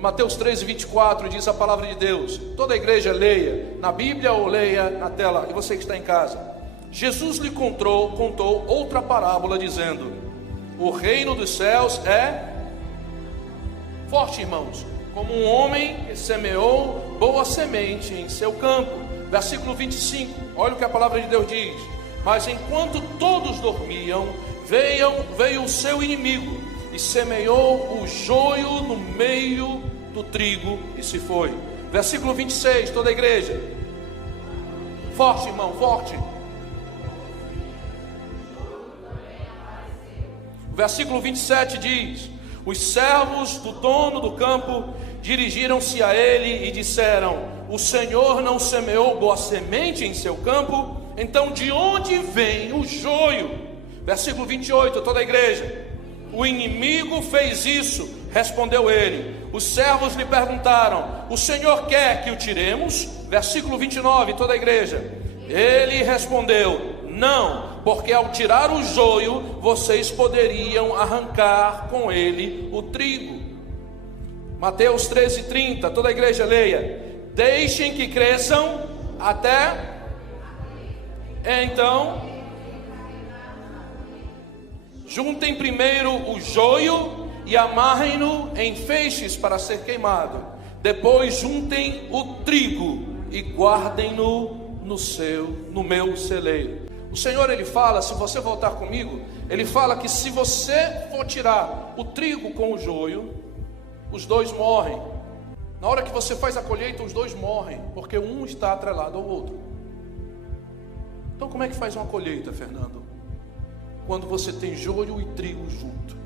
Mateus 13:24 diz a palavra de Deus. Toda a igreja leia na Bíblia ou leia na tela. E você que está em casa. Jesus lhe contou outra parábola dizendo: o reino dos céus é forte, irmãos, como um homem que semeou boa semente em seu campo. Versículo 25, olha o que a palavra de Deus diz: mas enquanto todos dormiam, veio o seu inimigo e semeou o joio no meio do trigo e se foi. Versículo 26, toda a igreja. Forte, irmão, forte. Versículo 27 diz: os servos do dono do campo dirigiram-se a ele e disseram: o Senhor não semeou boa semente em seu campo? Então de onde vem o joio? Versículo 28, toda a igreja. O inimigo fez isso, respondeu ele. Os servos lhe perguntaram: o Senhor quer que o tiremos? Versículo 29, toda a igreja. Ele respondeu: não, porque ao tirar o joio, vocês poderiam arrancar com ele o trigo. Mateus 13:30, toda a igreja leia. Deixem que cresçam até então. Juntem primeiro o joio e amarrem-no em feixes para ser queimado. Depois juntem o trigo e guardem-no no meu celeiro. O Senhor, Ele fala, se você voltar comigo, Ele fala que se você for tirar o trigo com o joio, os dois morrem. Na hora que você faz a colheita, os dois morrem, porque um está atrelado ao outro. Então como é que faz uma colheita, Fernando? Quando você tem joio e trigo junto.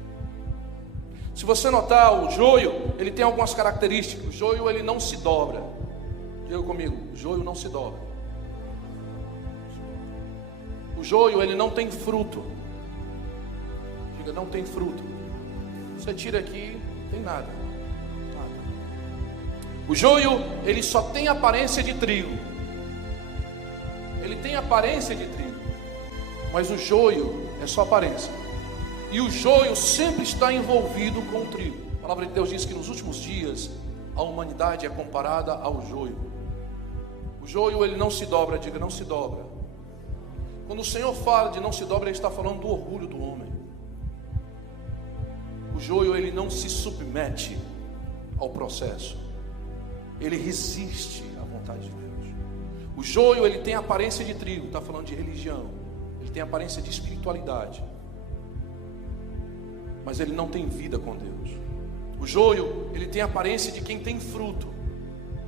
Se você notar, o joio, ele tem algumas características. O joio, ele não se dobra. Diga comigo, o joio não se dobra. O joio, ele não tem fruto. Diga, não tem fruto. Você tira aqui, não tem nada. O joio, ele só tem aparência de trigo. Ele tem aparência de trigo, mas o joio é só aparência. E o joio sempre está envolvido com o trigo. A palavra de Deus diz que nos últimos dias a humanidade é comparada ao joio. O joio, ele não se dobra, diga, não se dobra. Quando o Senhor fala de não se dobra, Ele está falando do orgulho do homem. O joio, ele não se submete ao processo. Ele resiste à vontade de Deus. O joio, ele tem aparência de trigo, está falando de religião. Ele tem aparência de espiritualidade, mas ele não tem vida com Deus. O joio, ele tem aparência de quem tem fruto,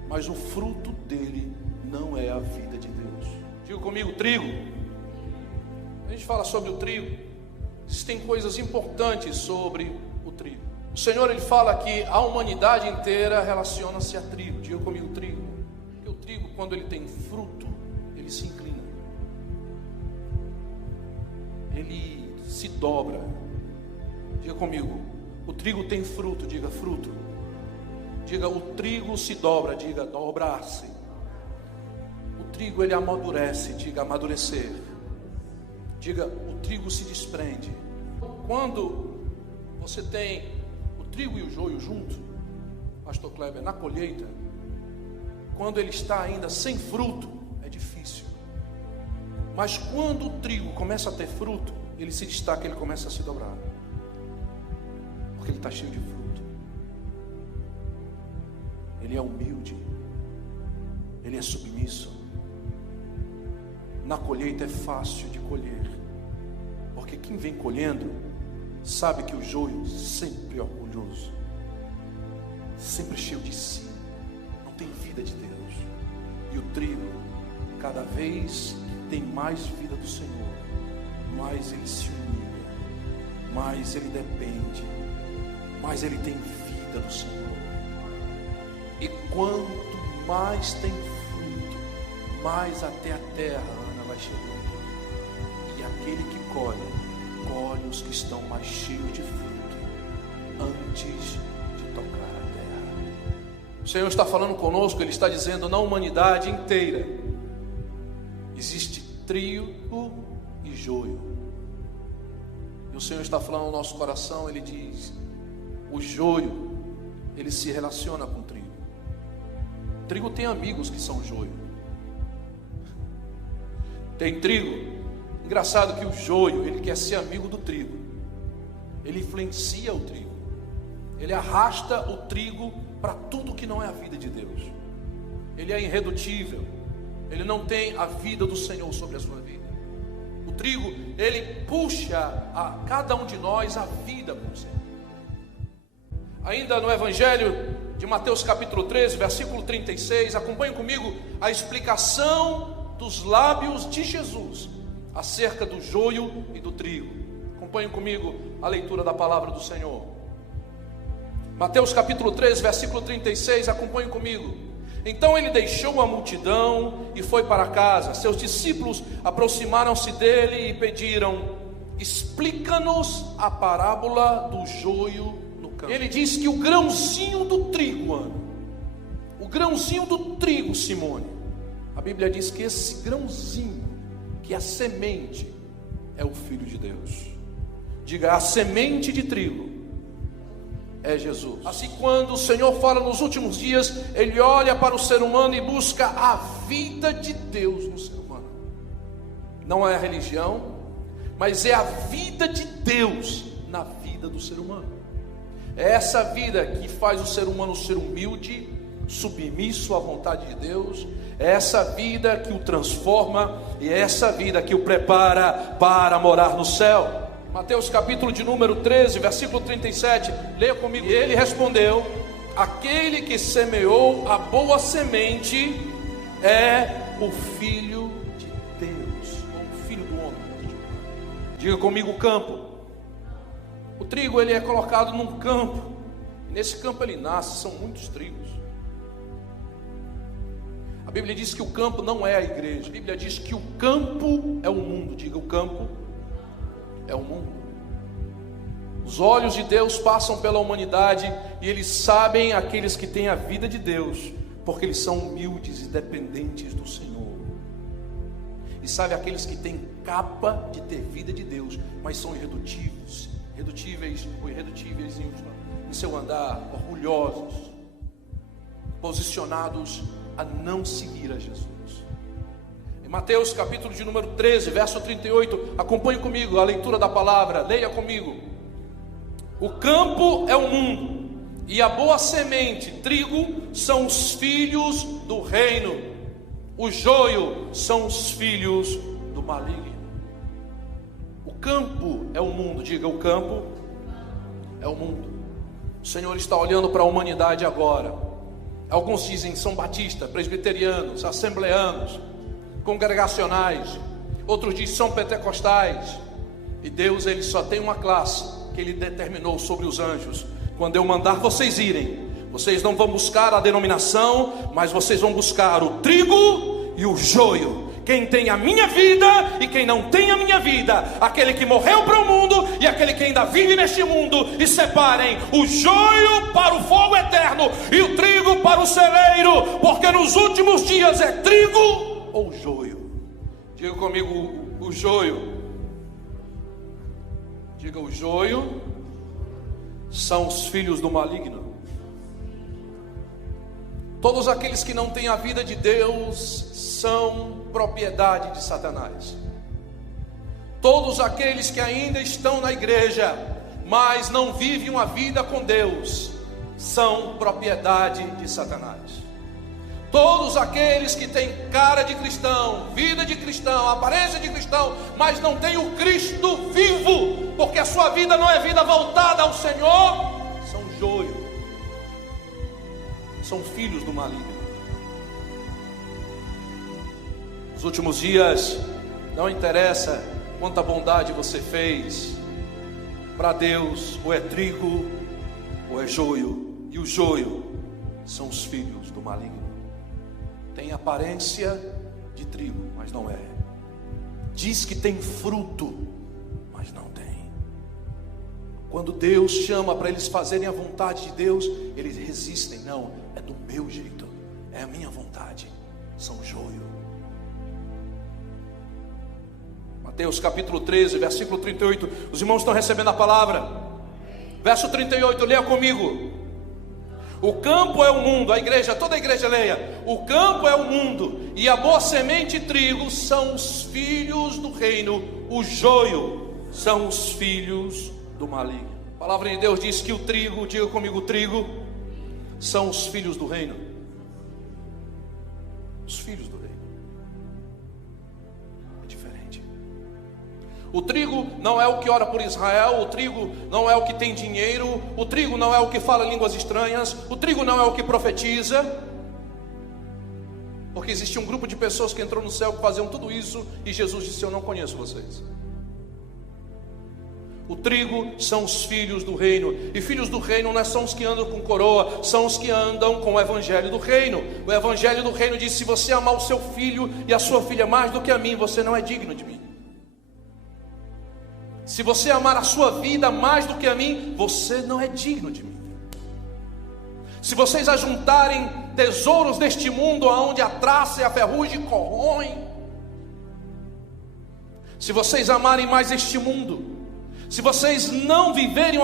mas o fruto dele não é a vida de Deus. Diga comigo, trigo. A gente fala sobre o trigo, existem coisas importantes sobre o trigo. O Senhor, Ele fala que a humanidade inteira relaciona-se a trigo. Diga comigo, trigo. Porque o trigo, quando ele tem fruto, ele se inclina, ele se dobra. Diga comigo, o trigo tem fruto. Diga, fruto. Diga, o trigo se dobra. Diga, dobrar-se. O trigo, ele amadurece. Diga, amadurecer. Diga, o trigo se desprende. Quando você tem o trigo e o joio junto, Pastor Kleber, na colheita, quando ele está ainda sem fruto, é difícil. Mas quando o trigo começa a ter fruto, ele se destaca, ele começa a se dobrar, porque ele está cheio de fruto. Ele é humilde, ele é submisso. Na colheita é fácil de colher, porque quem vem colhendo sabe que o joio sempre é orgulhoso, sempre cheio de si, não tem vida de Deus. E o trigo, cada vez que tem mais vida do Senhor, mais ele se humilha, mais ele depende, mais ele tem vida do Senhor. E quanto mais tem fruto, mais até a terra vai chegando. E aquele que colhe os que estão mais cheios de fruto antes de tocar a terra. O Senhor está falando conosco, Ele está dizendo, na humanidade inteira existe trigo e joio. E o Senhor está falando no nosso coração, Ele diz, o joio ele se relaciona com o trigo. O trigo tem amigos que são joio. Tem trigo. Engraçado que o joio, ele quer ser amigo do trigo. Ele influencia o trigo. Ele arrasta o trigo para tudo que não é a vida de Deus. Ele é irredutível. Ele não tem a vida do Senhor sobre a sua vida. O trigo, ele puxa a cada um de nós a vida com o Senhor. Ainda no Evangelho de Mateus capítulo 13, versículo 36, acompanhe comigo a explicação dos lábios de Jesus acerca do joio e do trigo. Acompanhe comigo a leitura da palavra do Senhor. Mateus capítulo 13, versículo 36, acompanhe comigo. Então ele deixou a multidão e foi para casa. Seus discípulos aproximaram-se dele e pediram: explica-nos a parábola do joio no campo. Ele diz que o grãozinho do trigo, o grãozinho do trigo, Simone, a Bíblia diz que esse grãozinho, que é a semente, é o Filho de Deus. Diga: a semente de trigo é Jesus. Assim, quando o Senhor fala nos últimos dias, Ele olha para o ser humano e busca a vida de Deus no ser humano. Não é a religião, mas é a vida de Deus na vida do ser humano. É essa vida que faz o ser humano ser humilde, submisso à vontade de Deus. É essa vida que o transforma, e é essa vida que o prepara para morar no céu. Mateus capítulo de número 13, versículo 37, leia comigo. E ele respondeu: aquele que semeou a boa semente é o Filho de Deus, o Filho do homem. Diga comigo: o campo. O trigo, ele é colocado num campo, e nesse campo ele nasce, são muitos trigos. A Bíblia diz que o campo não é a igreja. A Bíblia diz que o campo é o mundo. Diga: o campo é o mundo. Os olhos de Deus passam pela humanidade e eles sabem aqueles que têm a vida de Deus, porque eles são humildes e dependentes do Senhor. E sabe aqueles que têm capa de ter vida de Deus, mas são irredutíveis em seu andar, orgulhosos, posicionados a não seguir a Jesus. Em Mateus capítulo de número 13, verso 38, acompanhe comigo a leitura da palavra, leia comigo. O campo é o mundo, e a boa semente, trigo, são os filhos do reino. O joio são os filhos do maligno. O campo é o mundo. Diga: o campo é o mundo. O Senhor está olhando para a humanidade agora. Alguns dizem são batistas, presbiterianos, assembleanos, congregacionais. Outros dizem são pentecostais. E Deus, ele só tem uma classe que ele determinou sobre os anjos: quando eu mandar vocês irem, vocês não vão buscar a denominação, mas vocês vão buscar o trigo e o joio. Quem tem a minha vida e quem não tem a minha vida, aquele que morreu para o mundo e aquele que ainda vive neste mundo, e separem o joio para o fogo eterno e o trigo para o celeiro, porque nos últimos dias é trigo ou joio. Diga comigo: o joio. Diga: o joio são os filhos do maligno. Todos aqueles que não têm a vida de Deus são propriedade de Satanás. Todos aqueles que ainda estão na igreja, mas não vivem uma vida com Deus, são propriedade de Satanás. Todos aqueles que têm cara de cristão, vida de cristão, aparência de cristão, mas não têm o Cristo vivo, porque a sua vida não é vida voltada ao Senhor, são joio, são filhos do maligno. Nos últimos dias, não interessa quanta bondade você fez, para Deus ou é trigo ou é joio, e o joio são os filhos do maligno. Tem aparência de trigo, mas não é. Diz que tem fruto, mas não tem. Quando Deus chama para eles fazerem a vontade de Deus, eles resistem. Não, é do meu jeito, é a minha vontade. São joio. Mateus capítulo 13, versículo 38. Os irmãos estão recebendo a palavra. Verso 38, leia comigo. O campo é o mundo, a igreja, toda a igreja leia. O campo é o mundo, e a boa semente e trigo são os filhos do reino, o joio são os filhos do maligno. A palavra de Deus diz que o trigo, diga comigo, o trigo são os filhos do reino. Os filhos do reino. É diferente. O trigo não é o que ora por Israel, o trigo não é o que tem dinheiro, o trigo não é o que fala línguas estranhas, o trigo não é o que profetiza. Porque existia um grupo de pessoas que entrou no céu que faziam tudo isso, e Jesus disse: eu não conheço vocês. O trigo são os filhos do reino, e filhos do reino não são os que andam com coroa, são os que andam com o evangelho do reino. O evangelho do reino diz: se você amar o seu filho e a sua filha mais do que a mim, você não é digno de mim. Se você amar a sua vida mais do que a mim, você não é digno de mim. Se vocês ajuntarem tesouros deste mundo, onde a traça e a ferrugem corroem, se vocês amarem mais este mundo, se vocês não viverem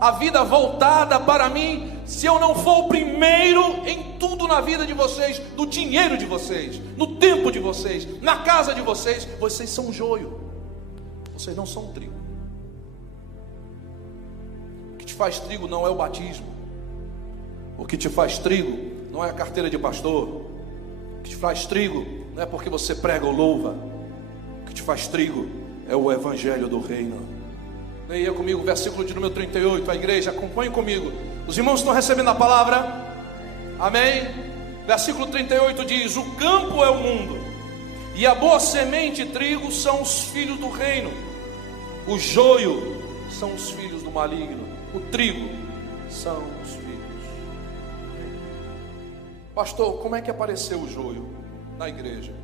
a vida voltada para mim, se eu não for o primeiro em tudo na vida de vocês, no dinheiro de vocês, no tempo de vocês, na casa de vocês, vocês são joio, vocês não são trigo. O que te faz trigo não é o batismo. O que te faz trigo não é a carteira de pastor. O que te faz trigo não é porque você prega ou louva. O que te faz trigo é o evangelho do reino. Leia comigo o versículo de número 38, a igreja, acompanhe comigo. Os irmãos estão recebendo a palavra? Amém? Versículo 38 diz: o campo é o mundo, e a boa semente e trigo são os filhos do reino, o joio são os filhos do maligno, o trigo são os filhos do reino. Pastor, como é que apareceu o joio na igreja?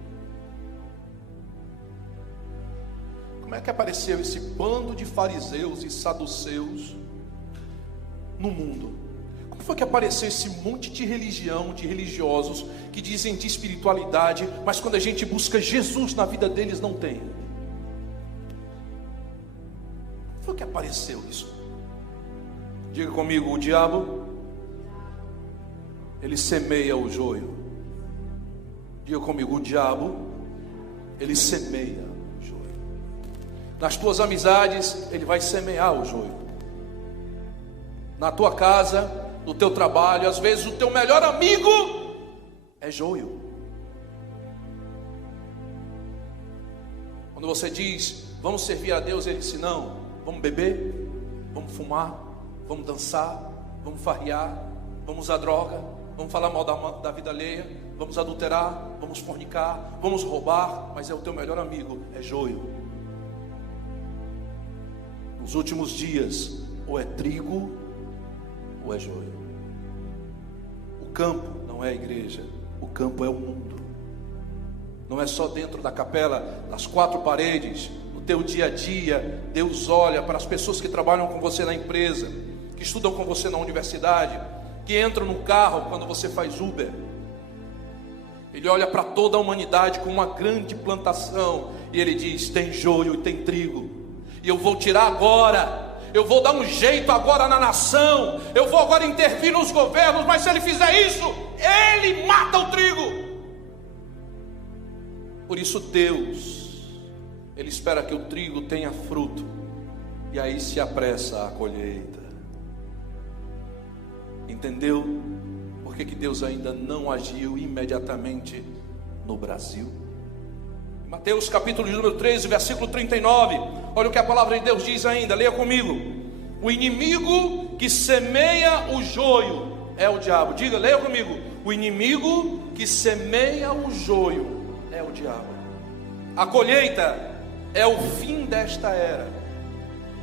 Como é que apareceu esse bando de fariseus e saduceus no mundo? Como foi que apareceu esse monte de religião, de religiosos que dizem de espiritualidade, mas quando a gente busca Jesus na vida deles não tem? Como foi que apareceu isso? Diga comigo, o diabo, ele semeia o joio. Diga comigo, o diabo, ele semeia. Nas tuas amizades, ele vai semear o joio. Na tua casa, no teu trabalho, às vezes o teu melhor amigo é joio. Quando você diz, vamos servir a Deus, ele diz, não, vamos beber, vamos fumar, vamos dançar, vamos farrear, vamos usar droga, vamos falar mal da vida alheia, vamos adulterar, vamos fornicar, vamos roubar, mas é o teu melhor amigo, é joio. Nos últimos dias, ou é trigo, ou é joio. O campo não é a igreja, o campo é o mundo. Não é só dentro da capela, nas quatro paredes, no teu dia a dia. Deus olha para as pessoas que trabalham com você na empresa, que estudam com você na universidade, que entram no carro quando você faz Uber. Ele olha para toda a humanidade com uma grande plantação, e ele diz, tem joio e tem trigo. E eu vou tirar agora, eu vou dar um jeito agora na nação, eu vou agora intervir nos governos, mas se ele fizer isso, ele mata o trigo. Por isso Deus, ele espera que o trigo tenha fruto, e aí se apressa a colheita. Entendeu? Por que Deus ainda não agiu imediatamente no Brasil? Mateus capítulo de número 13, versículo 39, olha o que a palavra de Deus diz ainda, leia comigo. O inimigo que semeia o joio é o diabo. Diga, leia comigo. O inimigo que semeia o joio é o diabo. A colheita é o fim desta era,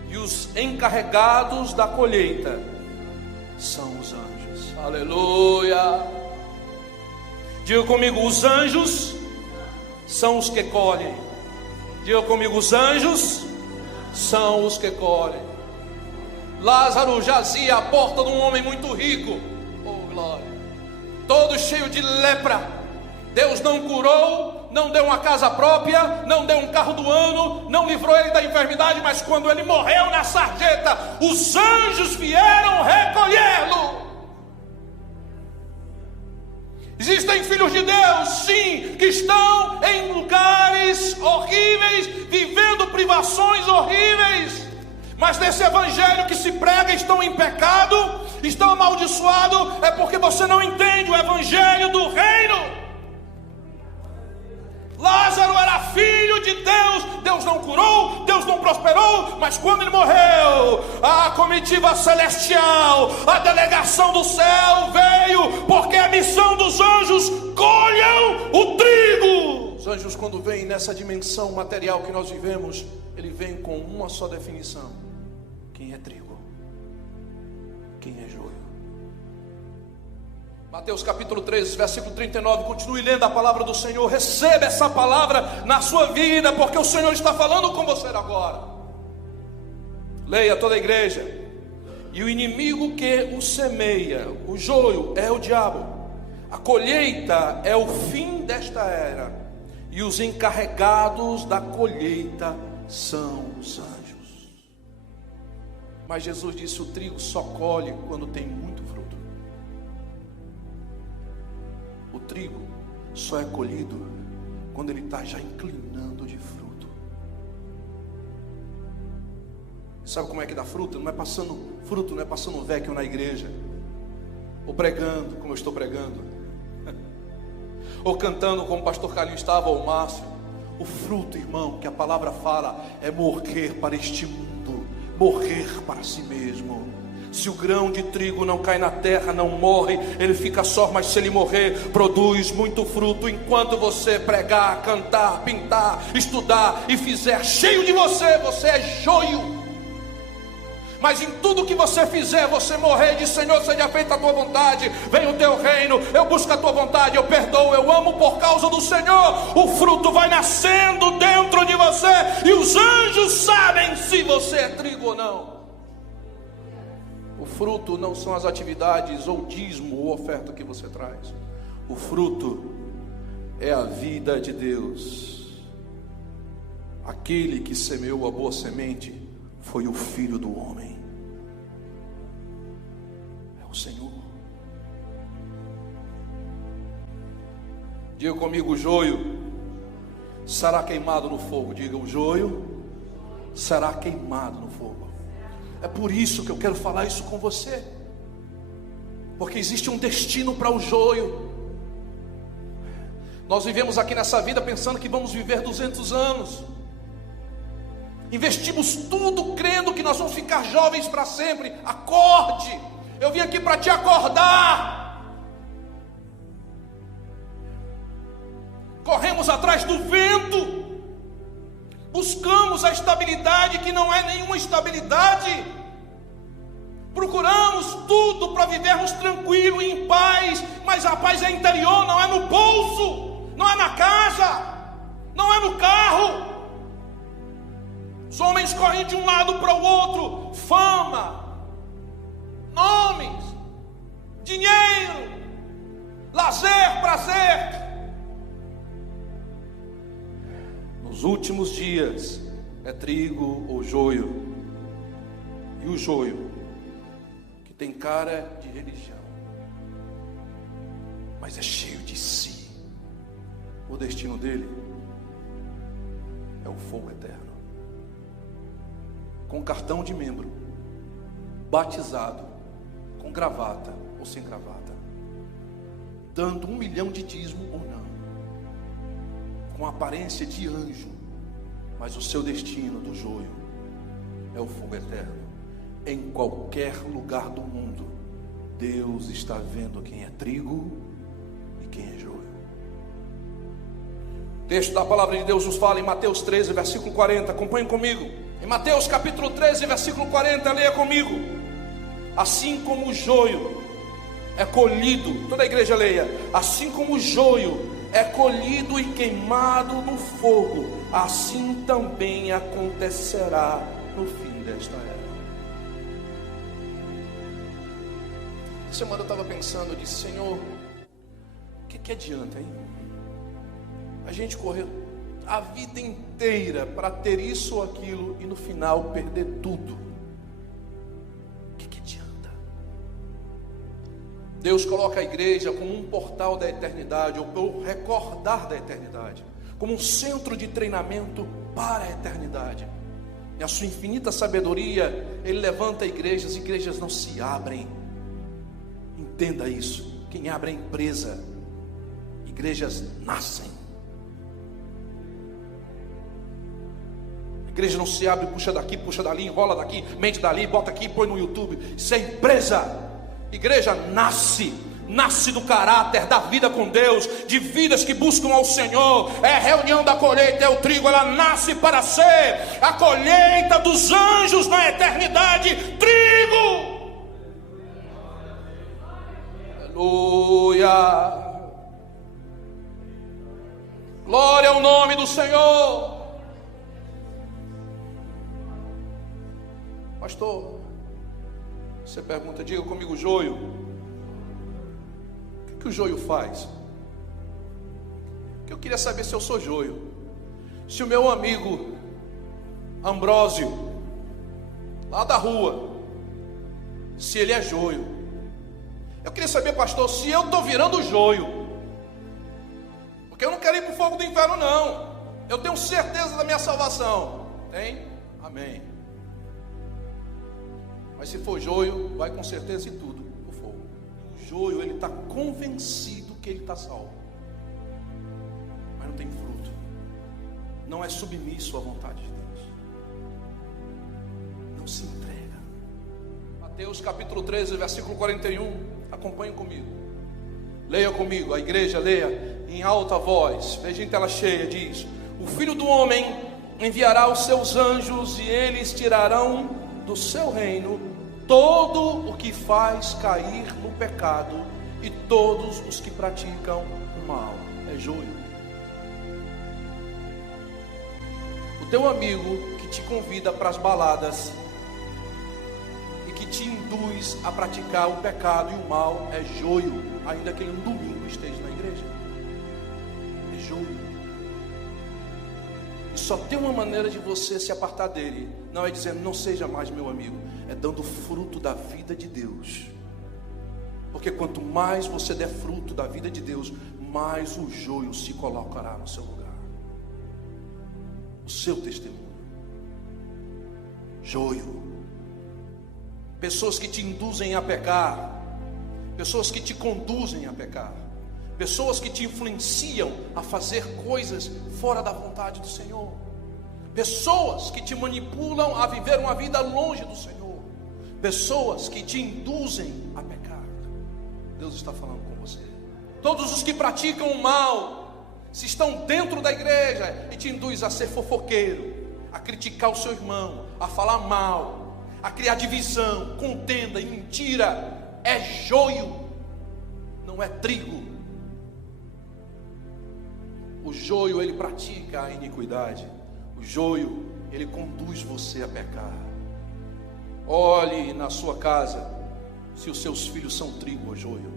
e os encarregados da colheita são os anjos. Aleluia. Diga comigo, os anjos são os que colhem. Diga comigo, os anjos são os que colhem. Lázaro jazia à porta de um homem muito rico, oh glória, todo cheio de lepra. Deus não curou, não deu uma casa própria, não deu um carro do ano, não livrou ele da enfermidade, mas quando ele morreu na sarjeta, os anjos vieram recolhê-lo. Existem filhos de Deus, sim, que estão em lugares horríveis, vivendo privações horríveis, mas nesse evangelho que se prega estão em pecado, estão amaldiçoados, é porque você não entende o evangelho do reino. Lázaro era filho de Deus, Deus não curou, Deus não prosperou, mas quando ele morreu, a comitiva celestial, a delegação do céu veio, porque a missão dos anjos: colham o trigo. Os anjos, quando vêm nessa dimensão material que nós vivemos, ele vem com uma só definição: quem é trigo, quem é joio. Mateus capítulo 13, versículo 39, continue lendo a palavra do Senhor, receba essa palavra na sua vida, porque o Senhor está falando com você agora. Leia toda a igreja. E o inimigo que o semeia, o joio, é o diabo. A colheita é o fim desta era, e os encarregados da colheita são os anjos. Mas Jesus disse: o trigo só colhe quando tem muito fruto. O trigo só é colhido quando ele está já inclinando de fruto. Sabe como é que dá fruto? Não é passando fruto, não é passando vecchio na igreja, ou pregando como eu estou pregando, ou cantando como o pastor Carlinhos estava, ou o Márcio. O fruto, irmão, que a palavra fala, é morrer para este mundo, morrer para si mesmo. Se o grão de trigo não cai na terra, não morre, ele fica só, mas se ele morrer, produz muito fruto. Enquanto você pregar, cantar, pintar, estudar e fizer cheio de você, você é joio. Mas em tudo que você fizer, você morrer e diz: Senhor, seja feita a tua vontade, venha o teu reino, eu busco a tua vontade, eu perdoo, eu amo por causa do Senhor. O fruto vai nascendo dentro de você, e os anjos sabem se você é trigo ou não. O fruto não são as atividades ou dízimo ou oferta que você traz. O fruto é a vida de Deus. Aquele que semeou a boa semente foi o Filho do homem, é o Senhor. Diga comigo: o joio será queimado no fogo. Diga: o joio será queimado no fogo. É por isso que eu quero falar isso com você, porque existe um destino para o joio. Nós vivemos aqui nessa vida pensando que vamos viver 200 anos, investimos tudo crendo que nós vamos ficar jovens para sempre. Acorde, eu vim aqui para te acordar. Corremos atrás do vento, buscamos a estabilidade que não é nenhuma estabilidade. Procuramos tudo para vivermos tranquilo e em paz, mas a paz é interior, não é no bolso, não é na casa, não é no carro. Os homens correm de um lado para o outro: fama, nomes, dinheiro, lazer, prazer. Nos últimos dias é trigo ou joio. E o joio, que tem cara de religião, mas é cheio de si, o destino dele é o fogo eterno. Com cartão de membro, batizado, com gravata ou sem gravata, dando 1 milhão de dízimo ou não, com aparência de anjo, mas o seu destino do joio é o fogo eterno. Em qualquer lugar do mundo, Deus está vendo quem é trigo e quem é joio. O texto da palavra de Deus nos fala em Mateus 13, versículo 40. Acompanhe comigo. Em Mateus capítulo 13, versículo 40, leia comigo. Assim como o joio é colhido, toda a igreja leia. Assim como o joio é colhido e queimado no fogo, assim também acontecerá no fim desta era. Essa semana eu estava pensando, eu disse: Senhor, o que adianta, hein? A gente correu a vida inteira para ter isso ou aquilo e no final perder tudo. O que adianta? Deus coloca a igreja como um portal da eternidade, ou pelo recordar da eternidade, como um centro de treinamento para a eternidade. E a sua infinita sabedoria, Ele levanta igrejas não se abrem. Entenda isso. Quem abre é a empresa, igrejas nascem. A igreja não se abre, puxa daqui, puxa dali, enrola daqui, mente dali, bota aqui, põe no YouTube. Isso é empresa. Igreja nasce do caráter, da vida com Deus, de vidas que buscam ao Senhor. É a reunião da colheita, é o trigo. Ela nasce para ser a colheita dos anjos na eternidade. Trigo. Aleluia. Glória ao nome do Senhor. Pastor, você pergunta, diga comigo, joio. O que o joio faz? Que eu queria saber se eu sou joio. Se o meu amigo Ambrósio, lá da rua, se ele é joio. Eu queria saber, pastor, se eu estou virando joio. Porque eu não quero ir para o fogo do inferno, não. Eu tenho certeza da minha salvação. Tem? Amém. Mas se for joio, vai com certeza em tudo o fogo. O joio, ele está convencido que ele está salvo, mas não tem fruto, não é submisso à vontade de Deus, não se entrega. Mateus capítulo 13, versículo 41, acompanhe comigo, leia comigo, a igreja leia em alta voz, veja em tela cheia, diz: o Filho do Homem enviará os seus anjos e eles tirarão do seu reino todo o que faz cair no pecado e todos os que praticam o mal. É joio. O teu amigo que te convida para as baladas e que te induz a praticar o pecado e o mal é joio, ainda que ele um domingo esteja na igreja. É joio. E só tem uma maneira de você se apartar dele, não é dizendo não seja mais meu amigo, é dando fruto da vida de Deus. Porque quanto mais você der fruto da vida de Deus, mais o joio se colocará no seu lugar, o seu testemunho. Joio. Pessoas que te induzem a pecar, pessoas que te conduzem a pecar, pessoas que te influenciam a fazer coisas fora da vontade do Senhor, pessoas que te manipulam a viver uma vida longe do Senhor, pessoas que te induzem a pecar. Deus está falando com você. Todos os que praticam o mal, se estão dentro da igreja e te induz a ser fofoqueiro, a criticar o seu irmão, a falar mal, a criar divisão, contenda e mentira, é joio, não é trigo. O joio, ele pratica a iniquidade. O joio, ele conduz você a pecar. Olhe na sua casa se os seus filhos são trigo ou joio.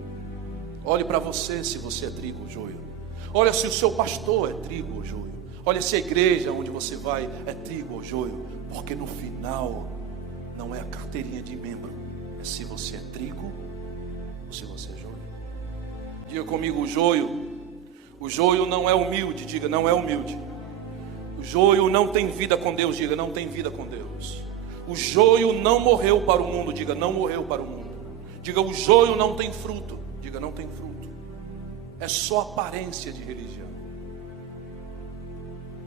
Olhe para você se você é trigo ou joio. Olha se o seu pastor é trigo ou joio. Olha se a igreja onde você vai é trigo ou joio. Porque no final não é a carteirinha de membro, é se você é trigo ou se você é joio. Diga comigo, o joio. O joio não é humilde, diga, não é humilde. O joio não tem vida com Deus, diga, não tem vida com Deus. O joio não morreu para o mundo, diga, não morreu para o mundo. Diga, o joio não tem fruto, diga, não tem fruto. É só aparência de religião.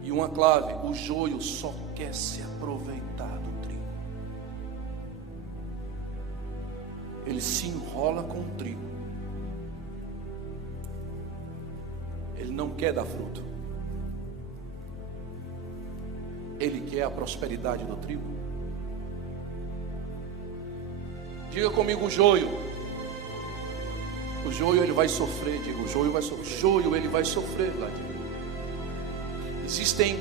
E uma clave, o joio só quer se aproveitar do trigo. Ele se enrola com o trigo. Ele não quer dar fruto. Ele quer a prosperidade do trigo. Diga comigo, o joio. O joio, ele vai sofrer. Diga, o joio vai sofrer. O joio, ele vai sofrer, Vladimir. Existem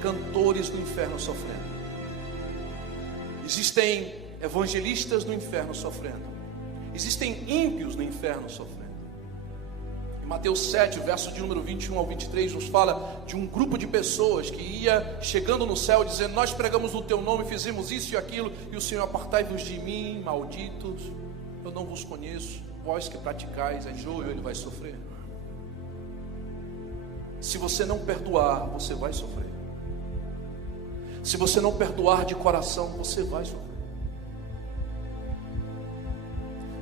cantores no inferno sofrendo. Existem evangelistas no inferno sofrendo. Existem ímpios no inferno sofrendo. Mateus 7, verso de número 21 ao 23, nos fala de um grupo de pessoas que ia chegando no céu dizendo: nós pregamos o teu nome, fizemos isso e aquilo, e o Senhor: apartai-vos de mim, malditos, eu não vos conheço. vós que praticais é joio, ele vai sofrer. Se você não perdoar, você vai sofrer. Se você não perdoar de coração, você vai sofrer.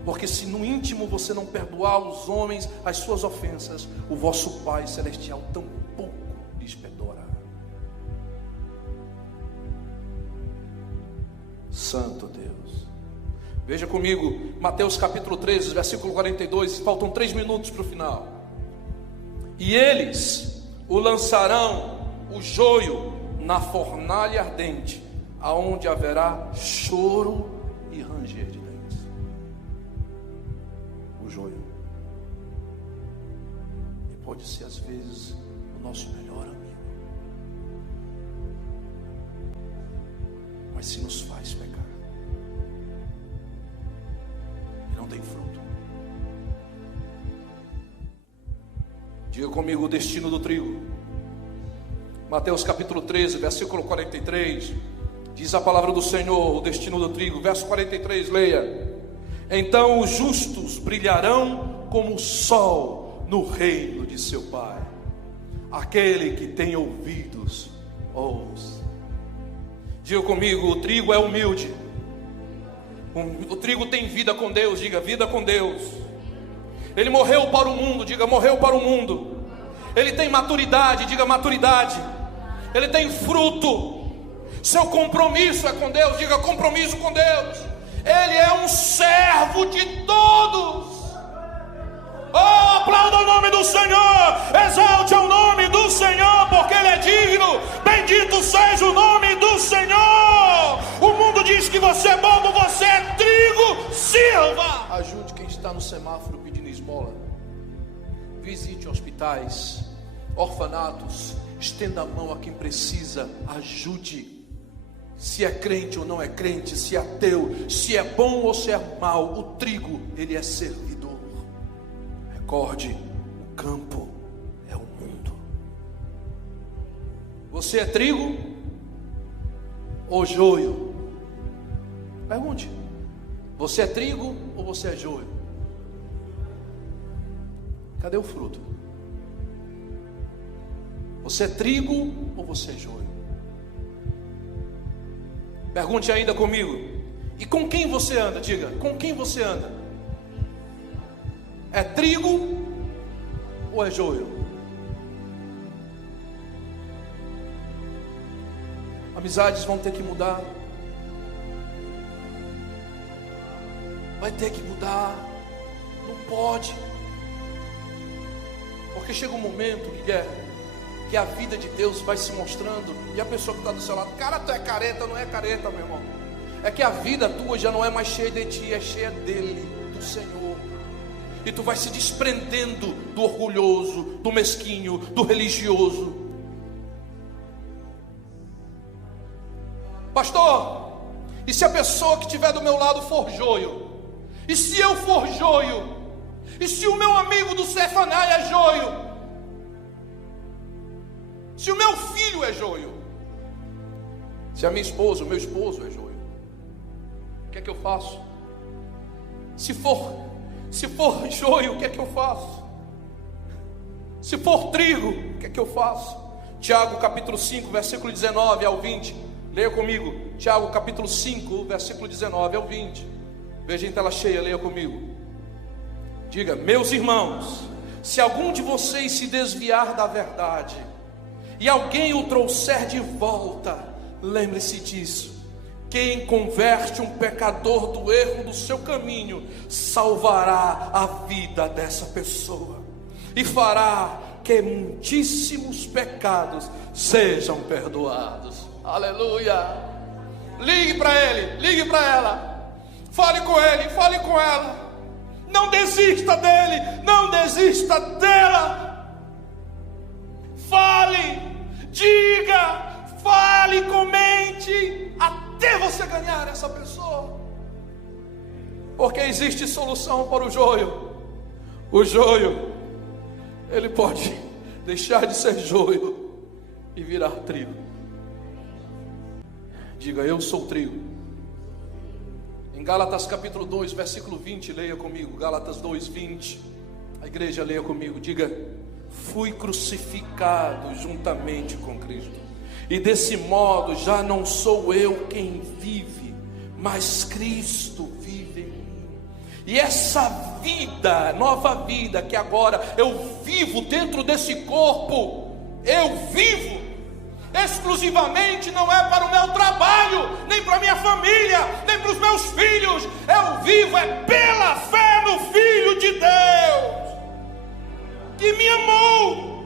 Porque se no íntimo você não perdoar aos homens as suas ofensas, o vosso Pai Celestial tampouco lhes perdoará. Santo Deus. Veja comigo, Mateus capítulo 13, versículo 42, faltam 3 minutos para o final. E eles o lançarão, o joio, na fornalha ardente, aonde haverá choro e ranger de dentes. O joio. E pode ser às vezes o nosso melhor amigo. Mas se nos faz pecar. E não tem fruto. Diga comigo o destino do trigo. Mateus capítulo 13, versículo 43. Diz a palavra do Senhor, o destino do trigo. Verso 43, leia. Então os justos brilharão como o sol no reino de seu Pai. Aquele que tem ouvidos, ouça. Diga comigo, o trigo é humilde. O trigo tem vida com Deus, diga vida com Deus. Ele morreu para o mundo, diga morreu para o mundo. Ele tem maturidade, diga maturidade. Ele tem fruto. Seu compromisso é com Deus, diga compromisso com Deus. Ele é um servo de todos. Oh, aplauda o nome do Senhor, exalte o nome do Senhor, porque Ele é digno. Bendito seja o nome do Senhor. O mundo diz que você é bobo, você é trigo, sirva. Ajude quem está no semáforo pedindo esmola. Visite hospitais, orfanatos, estenda a mão a quem precisa, ajude. Se é crente ou não é crente, se é ateu, se é bom ou se é mal, o trigo, ele é servidor. Recorde, o campo é o mundo. Você é trigo ou joio? Pergunte, você é trigo ou você é joio? Cadê o fruto? Você é trigo ou você é joio? Pergunte ainda comigo. E com quem você anda? Diga, com quem você anda? É trigo ou é joio? Amizades vão ter que mudar. Vai ter que mudar. Não pode. Porque chega um momento, que a vida de Deus vai se mostrando, e a pessoa que está do seu lado, cara, tu é careta, não é careta, meu irmão. É que a vida tua já não é mais cheia de ti, é cheia dele, do Senhor. E tu vai se desprendendo do orgulhoso, do mesquinho, do religioso. Pastor, e se a pessoa que estiver do meu lado for joio? E se eu for joio? E se o meu amigo do Cefaná é joio? Se o meu filho é joio? Se a minha esposa, o meu esposo é joio? O que é que eu faço? Se for joio, o que é que eu faço? Se for trigo, o que é que eu faço? Tiago capítulo 5, versículo 19 ao 20. Leia comigo, Tiago capítulo 5, versículo 19 ao 20. Veja em tela cheia, leia comigo. Diga, meus irmãos, se algum de vocês se desviar da verdade, e alguém o trouxer de volta, lembre-se disso: quem converte um pecador do erro do seu caminho, salvará a vida dessa pessoa, e fará que muitíssimos pecados sejam perdoados. Aleluia! Ligue para ele, ligue para ela, fale com ele, fale com ela. Não desista dele, não desista dela. Fale, diga, fale, comente, até você ganhar essa pessoa. Porque existe solução para o joio. O joio, ele pode deixar de ser joio e virar trigo. Diga, eu sou trigo. Em Gálatas capítulo 2, versículo 20, leia comigo. Gálatas 2, 20. A igreja leia comigo, diga: fui crucificado juntamente com Cristo, e desse modo já não sou eu quem vive, mas Cristo vive em mim. E essa vida, nova vida que agora eu vivo dentro desse corpo, eu vivo exclusivamente, não é para o meu trabalho, nem para a minha família, nem para os meus filhos. Eu vivo é pela fé no Filho de Deus, que me amou